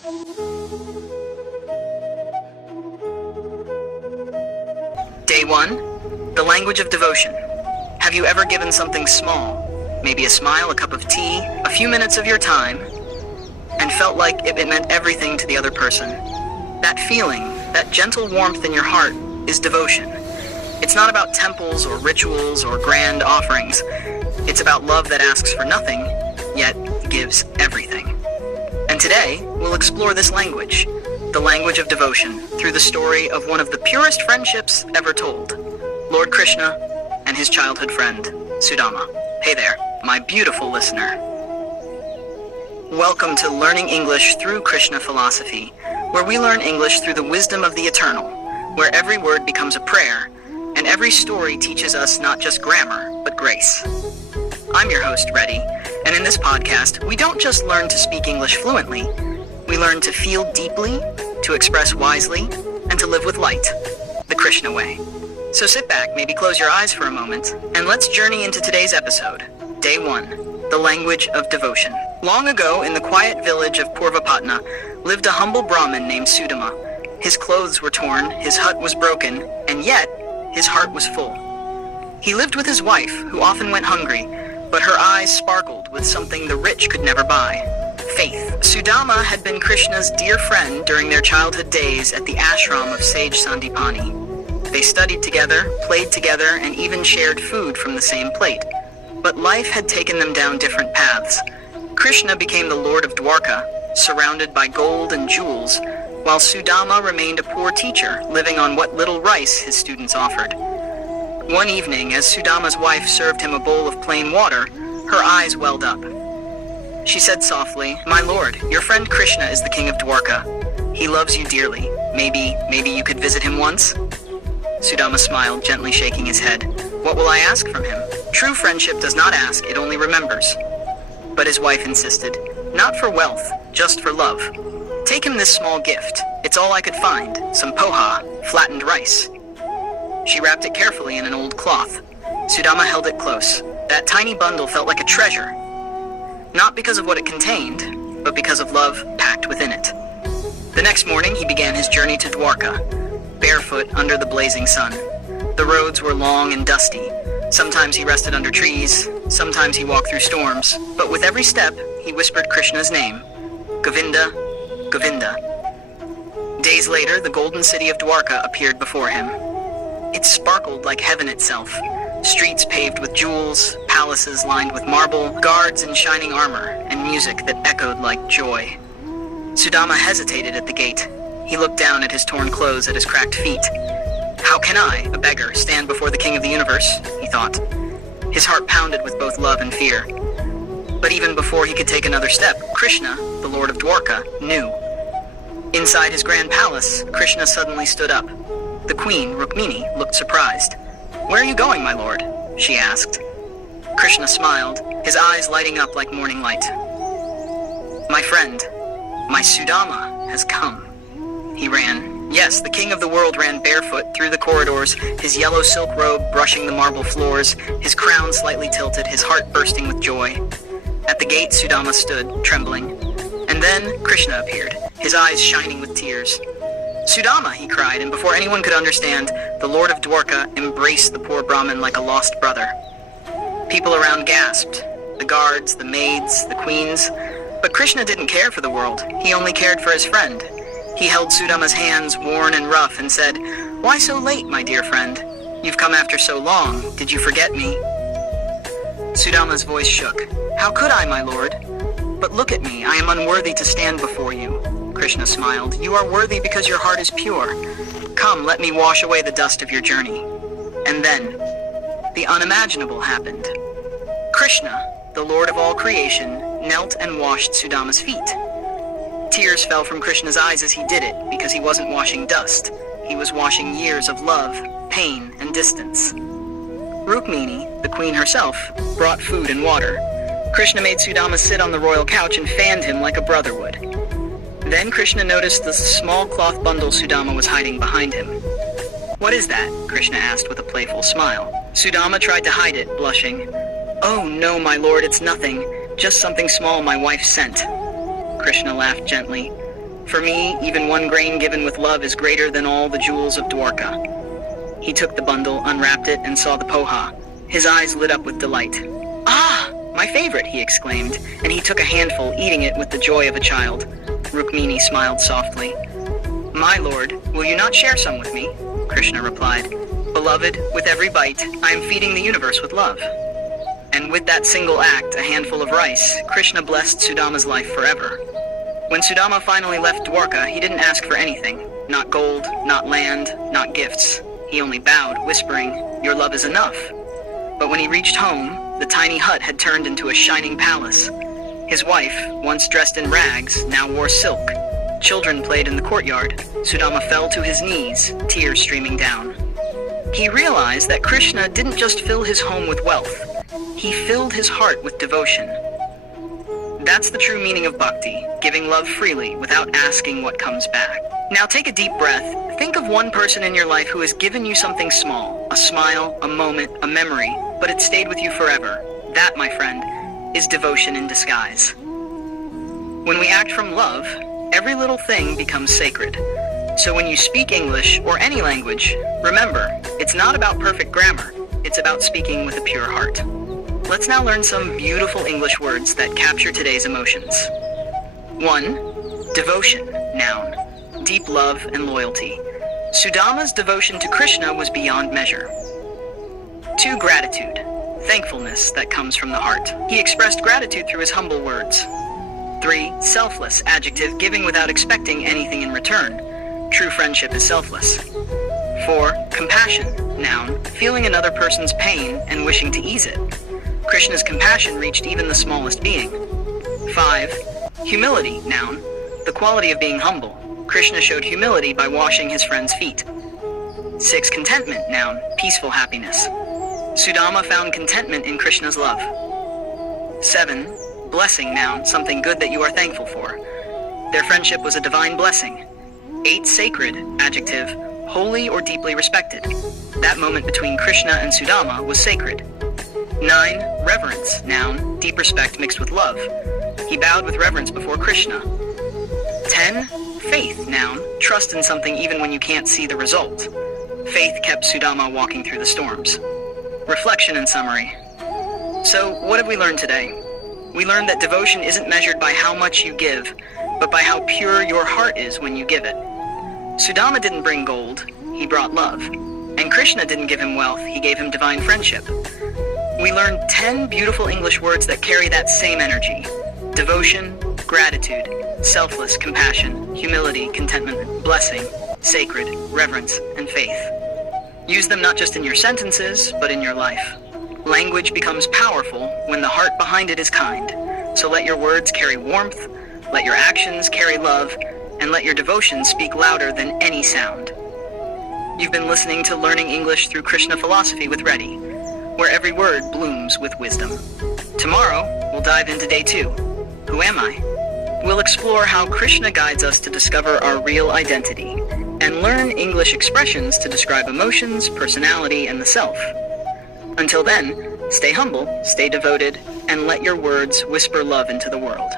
Day 1. The language of devotion. Have you ever given something small, maybe a smile, a cup of tea, a few minutes of your time, and felt like it meant everything to the other person? That feeling, that gentle warmth in your heart, is devotion. It's not about temples or rituals or grand offerings. It's about love that asks for nothing, yet gives everything. And today, we'll explore this language, the language of devotion, through the story of one of the purest friendships ever told, Lord Krishna and his childhood friend, Sudama. Hey there, my beautiful listener. Welcome to Learning English through Krishna Philosophy, where we learn English through the wisdom of the eternal, where every word becomes a prayer, and every story teaches us not just grammar, but grace. I'm your host, Reddy, and in this podcast, we don't just learn to speak English fluently, we learn to feel deeply, to express wisely, and to live with light, the Krishna way. So sit back, maybe close your eyes for a moment, and let's journey into today's episode, Day 1, the language of devotion. Long ago, in the quiet village of Purvapatna, lived a humble Brahmin named Sudama. His clothes were torn, his hut was broken, and yet, his heart was full. He lived with his wife, who often went hungry, but her eyes sparkled with something the rich could never buy. Faith. Sudama had been Krishna's dear friend during their childhood days at the ashram of sage Sandipani. They studied together, played together, and even shared food from the same plate. But life had taken them down different paths. Krishna became the Lord of Dwarka, surrounded by gold and jewels, while Sudama remained a poor teacher, living on what little rice his students offered. One evening, as Sudama's wife served him a bowl of plain water, her eyes welled up. She said softly, "My lord, your friend Krishna is the king of Dwarka. He loves you dearly. Maybe you could visit him once?" Sudama smiled, gently shaking his head. "What will I ask from him? True friendship does not ask, it only remembers." But his wife insisted, "Not for wealth, just for love. Take him this small gift. It's all I could find, some poha, flattened rice." She wrapped it carefully in an old cloth. Sudama held it close. That tiny bundle felt like a treasure. Not because of what it contained, but because of love packed within it. The next morning, he began his journey to Dwarka, barefoot under the blazing sun. The roads were long and dusty. Sometimes he rested under trees, sometimes he walked through storms, but with every step, he whispered Krishna's name, Govinda, Govinda. Days later, the golden city of Dwarka appeared before him. It sparkled like heaven itself. Streets paved with jewels, palaces lined with marble, guards in shining armor, and music that echoed like joy. Sudama hesitated at the gate. He looked down at his torn clothes at his cracked feet. How can I, a beggar, stand before the king of the universe? He thought. His heart pounded with both love and fear. But even before he could take another step, Krishna, the Lord of Dwarka, knew. Inside his grand palace, Krishna suddenly stood up. The queen, Rukmini, looked surprised. "Where are you going, my lord?" she asked. Krishna smiled, his eyes lighting up like morning light. "My friend, my Sudama has come." He ran. Yes, the king of the world ran barefoot through the corridors, his yellow silk robe brushing the marble floors, his crown slightly tilted, his heart bursting with joy. At the gate, Sudama stood, trembling. And then Krishna appeared, his eyes shining with tears. "Sudama," he cried, and before anyone could understand, the Lord of Dwarka embraced the poor Brahmin like a lost brother. People around gasped, the guards, the maids, the queens, but Krishna didn't care for the world, he only cared for his friend. He held Sudama's hands, worn and rough, and said, "Why so late, my dear friend? You've come after so long, did you forget me?" Sudama's voice shook. "How could I, my lord? But look at me, I am unworthy to stand before you." Krishna smiled. "You are worthy because your heart is pure. Come, let me wash away the dust of your journey." And then, the unimaginable happened. Krishna, the Lord of all creation, knelt and washed Sudama's feet. Tears fell from Krishna's eyes as he did it, because he wasn't washing dust. He was washing years of love, pain, and distance. Rukmini, the queen herself, brought food and water. Krishna made Sudama sit on the royal couch and fanned him like a brother would. Then Krishna noticed the small cloth bundle Sudama was hiding behind him. "What is that?" Krishna asked with a playful smile. Sudama tried to hide it, blushing. "Oh, no, my lord, it's nothing. Just something small my wife sent." Krishna laughed gently. For me, even one grain given with love is greater than all the jewels of Dwarka. He took the bundle, unwrapped it, and saw the poha. His eyes lit up with delight. Ah, my favorite, he exclaimed, and he took a handful, eating it with the joy of a child. Rukmini smiled softly. My lord, will you not share some with me? Krishna replied. Beloved, with every bite, I am feeding the universe with love. And with that single act, a handful of rice, Krishna blessed Sudama's life forever. When Sudama finally left Dwarka, he didn't ask for anything. Not gold, not land, not gifts. He only bowed, whispering, Your love is enough. But when he reached home, the tiny hut had turned into a shining palace. His wife, once dressed in rags, now wore silk. Children played in the courtyard. Sudama fell to his knees, tears streaming down. He realized that Krishna didn't just fill his home with wealth. He filled his heart with devotion. That's the true meaning of bhakti, giving love freely without asking what comes back. Now take a deep breath. Think of one person in your life who has given you something small, a smile, a moment, a memory, but it stayed with you forever. That, my friend, is devotion in disguise. When we act from love, every little thing becomes sacred. So when you speak English or any language, remember, it's not about perfect grammar, it's about speaking with a pure heart. Let's now learn some beautiful English words that capture today's emotions. 1. Devotion, noun. Deep love and loyalty. Sudama's devotion to Krishna was beyond measure. 2. Gratitude. Thankfulness that comes from the heart. He expressed gratitude through his humble words. 3. Selfless, adjective, giving without expecting anything in return. True friendship is selfless. 4. Compassion, noun. Feeling another person's pain and wishing to ease it. Krishna's compassion reached even the smallest being. 5. Humility, noun. The quality of being humble. Krishna showed humility by washing his friend's feet. 6. Contentment, noun. Peaceful happiness. Sudama found contentment in Krishna's love. 7. Blessing, noun. Something good that you are thankful for. Their friendship was a divine blessing. 8. Sacred, adjective. Holy or deeply respected. That moment between Krishna and Sudama was sacred. 9. Reverence, noun. Deep respect mixed with love. He bowed with reverence before Krishna. 10. Faith, noun. Trust in something even when you can't see the result. Faith kept Sudama walking through the storms. Reflection and summary. So, what have we learned today? We learned that devotion isn't measured by how much you give, but by how pure your heart is when you give it. Sudama didn't bring gold, he brought love. And Krishna didn't give him wealth, he gave him divine friendship. We learned 10 beautiful English words that carry that same energy. Devotion, gratitude, selfless, compassion, humility, contentment, blessing, sacred, reverence, and faith. Use them not just in your sentences, but in your life. Language becomes powerful when the heart behind it is kind. So let your words carry warmth, let your actions carry love, and let your devotion speak louder than any sound. You've been listening to Learning English Through Krishna Philosophy with Reddy, where every word blooms with wisdom. Tomorrow, we'll dive into day 2. Who am I? We'll explore how Krishna guides us to discover our real identity, and learn English expressions to describe emotions, personality, and the self. Until then, stay humble, stay devoted, and let your words whisper love into the world.